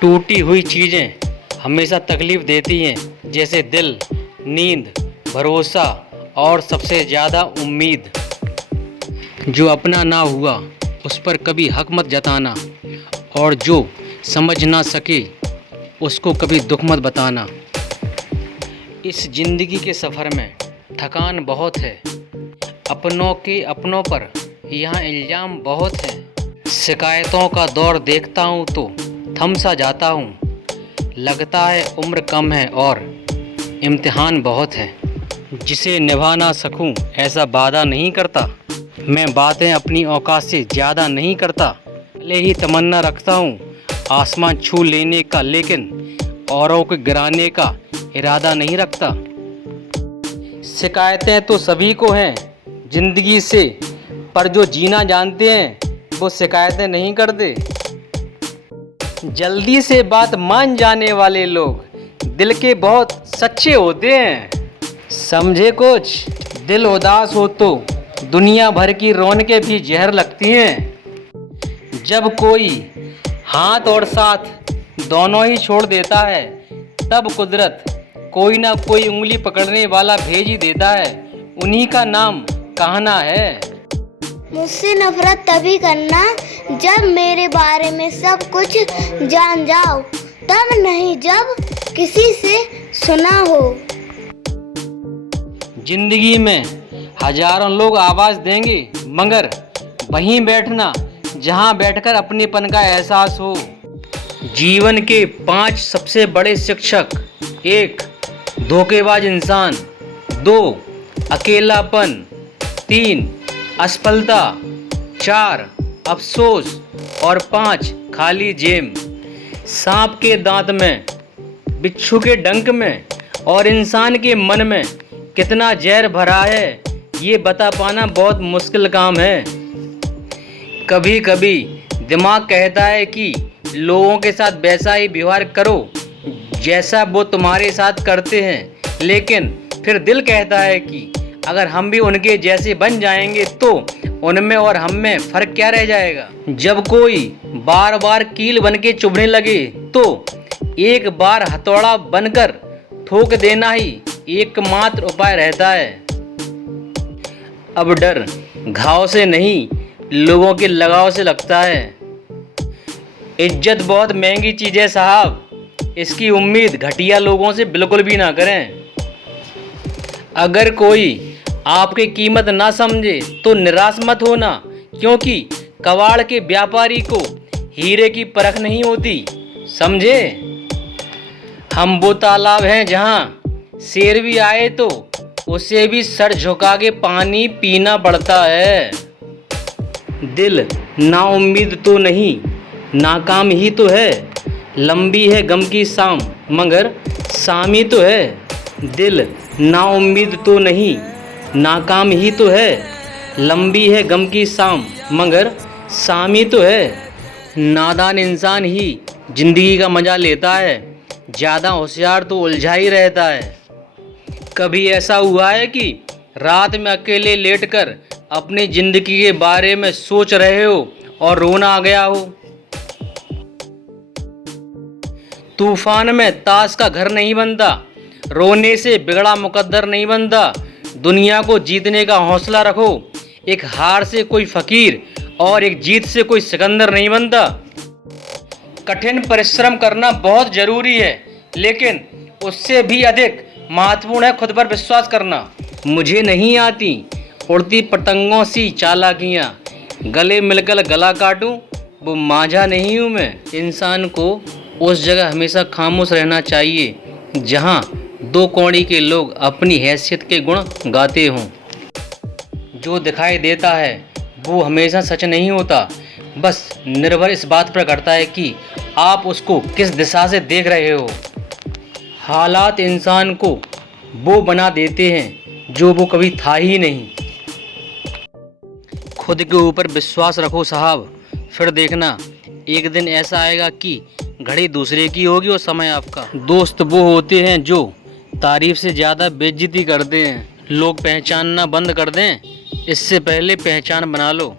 टूटी हुई चीज़ें हमेशा तकलीफ़ देती हैं, जैसे दिल, नींद, भरोसा और सबसे ज़्यादा उम्मीद। जो अपना ना हुआ उस पर कभी हक मत जताना, और जो समझ ना सके उसको कभी दुख मत बताना। इस ज़िंदगी के सफ़र में थकान बहुत है, अपनों के अपनों पर यहाँ इल्ज़ाम बहुत है। शिकायतों का दौर देखता हूँ तो थम सा जाता हूँ, लगता है उम्र कम है और इम्तिहान बहुत है। जिसे निभा ना सकूँ ऐसा वादा नहीं करता, मैं बातें अपनी औकात से ज़्यादा नहीं करता। भले ही तमन्ना रखता हूँ आसमान छू लेने का, लेकिन औरों को गिराने का इरादा नहीं रखता। शिकायतें तो सभी को हैं ज़िंदगी से, पर जो जीना जानते हैं वो शिकायतें नहीं करते। जल्दी से बात मान जाने वाले लोग दिल के बहुत सच्चे होते हैं। समझे कुछ? दिल उदास हो तो दुनिया भर की रौनकें भी जहर लगती हैं। जब कोई हाथ और साथ दोनों ही छोड़ देता है, तब कुदरत कोई ना कोई उंगली पकड़ने वाला भेज ही देता है। उन्हीं का नाम कहना है। मुझसे नफरत तभी करना जब मेरे बारे में सब कुछ जान जाओ, तब नहीं जब किसी से सुना हो। जिंदगी में हजारों लोग आवाज़ देंगे, मगर वहीं बैठना जहां बैठकर अपनेपन का एहसास हो। जीवन के 5 सबसे बड़े शिक्षक: 1. धोखेबाज इंसान, 2. अकेलापन, 3. असफलता, 4. अफसोस और 5. खाली जेब। सांप के दांत में, बिच्छू के डंक में और इंसान के मन में कितना जहर भरा है, ये बता पाना बहुत मुश्किल काम है। कभी कभी दिमाग कहता है कि लोगों के साथ वैसा ही व्यवहार करो जैसा वो तुम्हारे साथ करते हैं, लेकिन फिर दिल कहता है कि अगर हम भी उनके जैसे बन जाएंगे तो उनमें और हम में फ़र्क क्या रह जाएगा। जब कोई बार बार कील बन के चुभने लगे तो एक बार हथौड़ा बनकर ठोक देना ही एकमात्र उपाय रहता है। अब डर घाव से नहीं, लोगों के लगाव से लगता है। इज्जत बहुत महंगी चीज़ है साहब, इसकी उम्मीद घटिया लोगों से बिल्कुल भी ना करें। अगर कोई आपकी कीमत ना समझे तो निराश मत होना, क्योंकि कबाड़ के व्यापारी को हीरे की परख नहीं होती, समझे। हम वो तालाब हैं जहाँ शेर भी आए तो उसे भी सर झुका के पानी पीना पड़ता है। दिल नाउम्मीद तो नहीं, नाकाम ही तो है। लंबी है गम की शाम, मगर शाम ही तो है। दिल नाउम्मीद तो नहीं, नाकाम ही तो है। लंबी है गम की शाम, मगर शाम ही तो है। नादान इंसान ही जिंदगी का मज़ा लेता है, ज़्यादा होशियार तो उलझा ही रहता है। कभी ऐसा हुआ है कि रात में अकेले लेटकर अपनी ज़िंदगी के बारे में सोच रहे हो और रोना आ गया हो? तूफान में ताश का घर नहीं बनता, रोने से बिगड़ा मुकद्दर नहीं बनता। दुनिया को जीतने का हौसला रखो, एक हार से कोई फ़कीर और एक जीत से कोई सिकंदर नहीं बनता। कठिन परिश्रम करना बहुत ज़रूरी है, लेकिन उससे भी अधिक महत्वपूर्ण है खुद पर विश्वास करना। मुझे नहीं आती उड़ती पतंगों सी चालाकियाँ, गले मिलकर गला काटूं वो माझा नहीं हूँ मैं। इंसान को उस जगह हमेशा खामोश रहना चाहिए जहाँ 2 कौड़ी के लोग अपनी हैसियत के गुण गाते हों। जो दिखाई देता है वो हमेशा सच नहीं होता, बस निर्भर इस बात पर करता है कि आप उसको किस दिशा से देख रहे हो। हालात इंसान को वो बना देते हैं जो वो कभी था ही नहीं। खुद के ऊपर विश्वास रखो साहब, फिर देखना एक दिन ऐसा आएगा कि घड़ी दूसरे की होगी और समय आपका। दोस्त वो होते हैं जो तारीफ से ज़्यादा बेइज्जती करते हैं। लोग पहचानना बंद कर दें, इससे पहले पहचान बना लो।